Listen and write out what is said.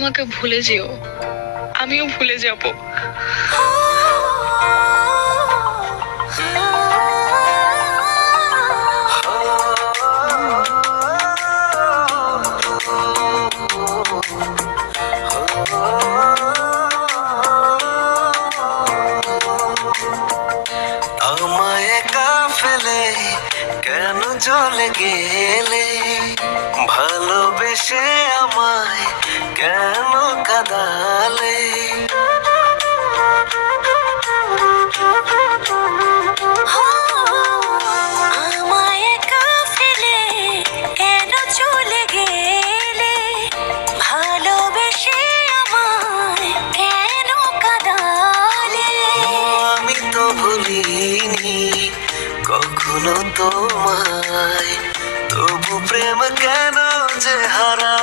আমাকে ভুলে যেও, আমিও ভুলে যাব। আমায় একা ফেলে কেন চলে গেলে, ভালোবেসে আমায় কেন কাঁদালে। আমায় একা ফেলে কেন চলে গেলে, ভালোবেসে আমায় কেন কাঁদালে। আমি তো ভুলিনি কখনো তোমায়, তবু প্রেম কেন যে হারা